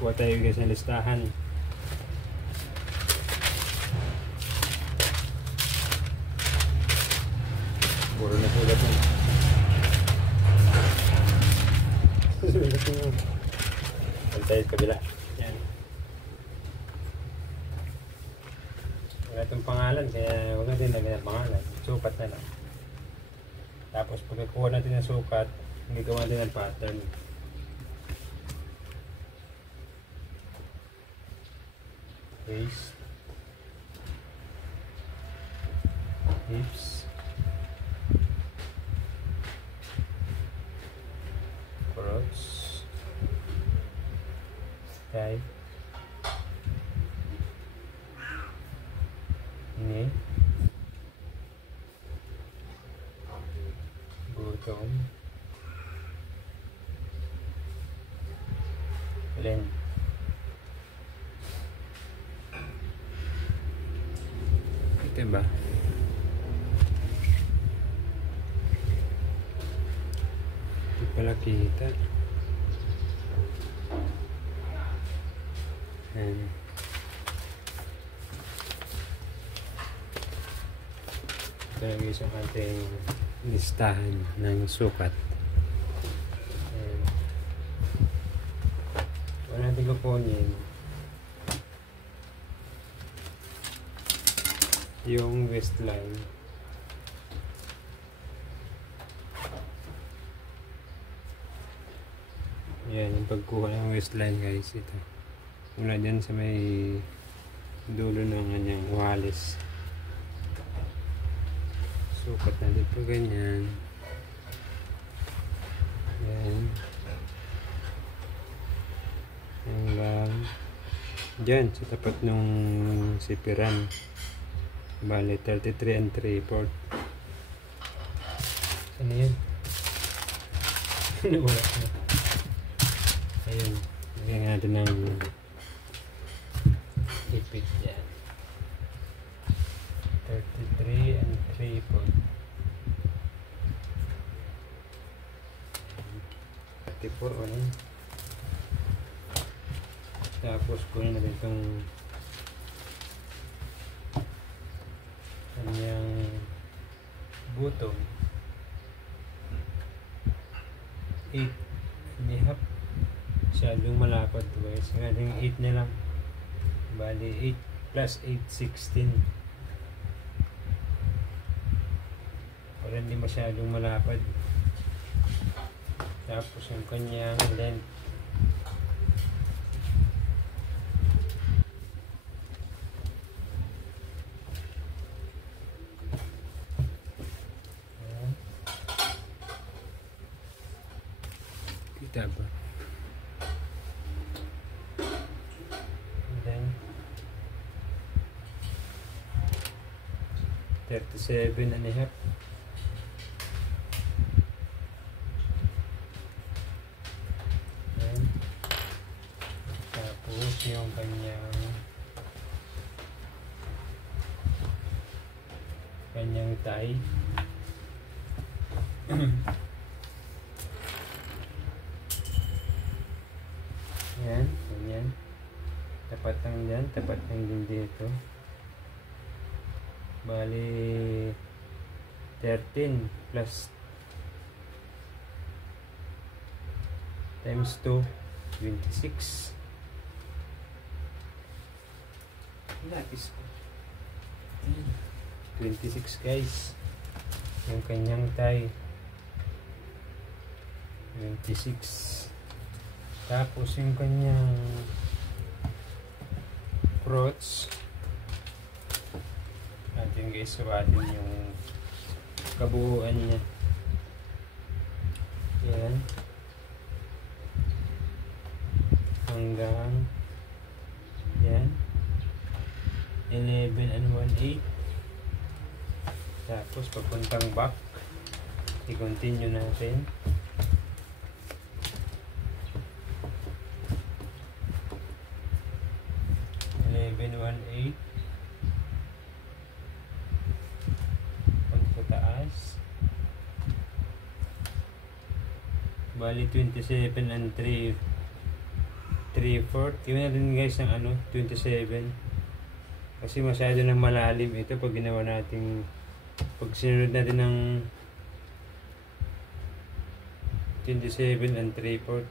Kuha tayo guys ng listahan. Puro na sulat mo. Sulat mo. Pantay sa kabila. Yan. Wala itong pangalan kaya huwag natin lagyan ng pangalan. Sukat na lang. Tapos pagkakuha natin ng sukat, gagawa natin ng pattern. Waist, hips, crotch, thigh, knee, bottom, length. Ito ba? Hindi pala kita. Ayan. Ito guys ang ating listahan ng sukat. Ayan. Wala natin kukunin yung waistline. Yan yung pagkuha ng waistline guys. Ito mula dyan sa may dulo ng kanyang walis, sukat na dito ganyan. Yan hanggang dyan sa tapat nung sipiran. Bale 33 and 3/4. Ano yun? Nawala na. Ayun, lagyan natin ng ipit yan. 33 and 3/4. 34 ano yun? Tapos kunin natin itong kanyang butong 8 and a half. Masyadong malapad to guys. Ngayon 8 na lang. Bali 8 plus 8, 16. Para hindi masyadong malapad. Tapos yung kanyang length. Kita ba? And then 37 and a half. And tapos yung kanyang tie. Yan, ganyan. Tapat lang dyan, tapat lang din dito. Bali 13 plus times 2, 26. Lapis ko. 26 guys. Yung kanyang tie. 26. Tapos yung kanyang crotch natin guys, suwatin yung kabuuan niya. Yan hanggang yan 11 and 1/8. Tapos papuntang back i-continue natin. Bali 27 and 3 3/4. Gawin natin guys ng ano, 27. Kasi masyado na malalim ito pag ginawa natin, pag sinunod natin ng 27 and 3/4.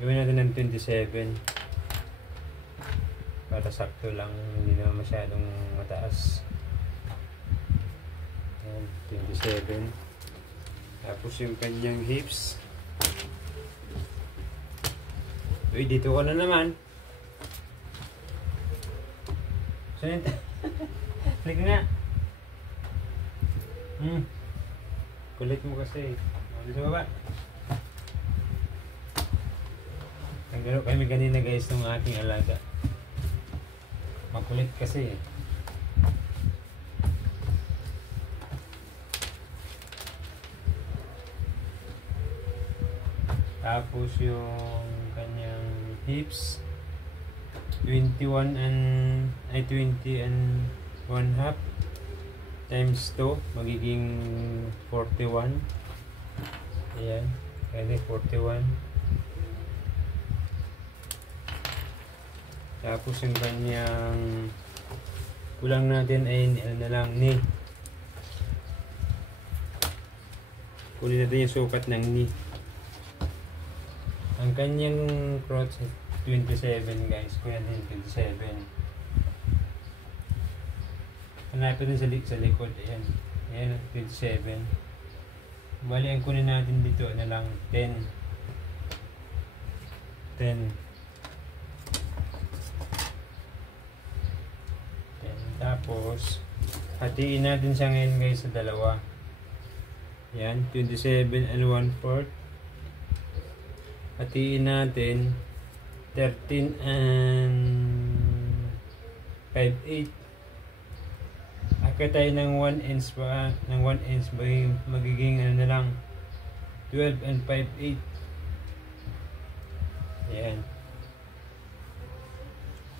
Gawin natin ng 27 para sakto lang, hindi na masyadong mataas. Ayan, 27. Tapos yung kanyang hips. Uy, dito ka na naman. Saan yun? Halika nga. Kulit mo kasi. Dito sa baba. Naglaro kami kanina guys ng ating alaga. Makulit kasi. Tapos yung kanyang hips 20 and 1/2 times 2 magiging 41. Ayan, pwede 41. Tapos yung kanyang kulang natin ay ano na lang, knee. Kunin natin yung sukat ng knee. Ang kanyang crotch 27 guys. Kuya din 27. Hanapin din sa likod. Ayan. Ayan 27. Bali ang kunin natin dito na lang 10. 10. Tapos hatiin natin siya ngayon guys sa dalawa. Yan, 27 and 1/4. Hatiin natin 13 and 5/8. Akit tayo ng 1 inch pa, ng 1 inch magiging ano na lang 12 and 5/8. Yan.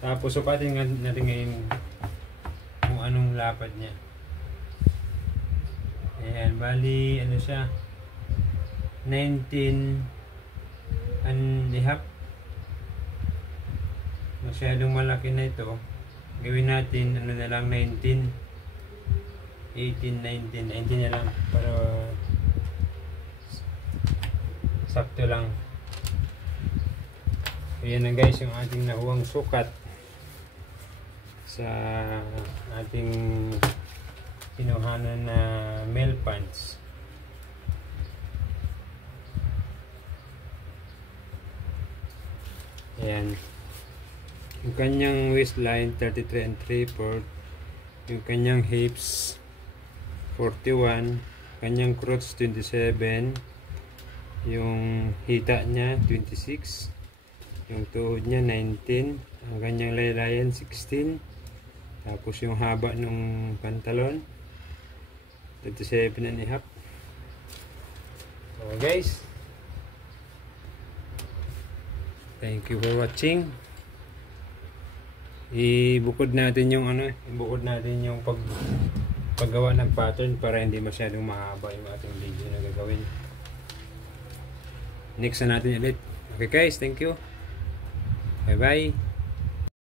Tapos sukatin natin ngayon kung anong lapad niya. Ayan, bali ano siya 19 and a half. Masyadong malaki na ito. Gawin natin ano na lang 19, 18, 19 na lang para sakto lang. Ayan na guys yung ating nakuhang sukat sa ating kinuhanan na male pants. Ayan. Yung kanyang waistline 33 and 3/4. Yung kanyang hips 41. Kanyang crotch 27. Yung hita niya 26. Yung tuhod niya 19. Ang kanyang laylayan 16. Tapos yung haba ng pantalon 37 and a half. So guys, thank you for watching. Ibukod natin yung paggawa ng pattern para hindi masyadong mahaba yung ating video na gagawin. Next na natin ulit. Okay guys, thank you. Bye bye.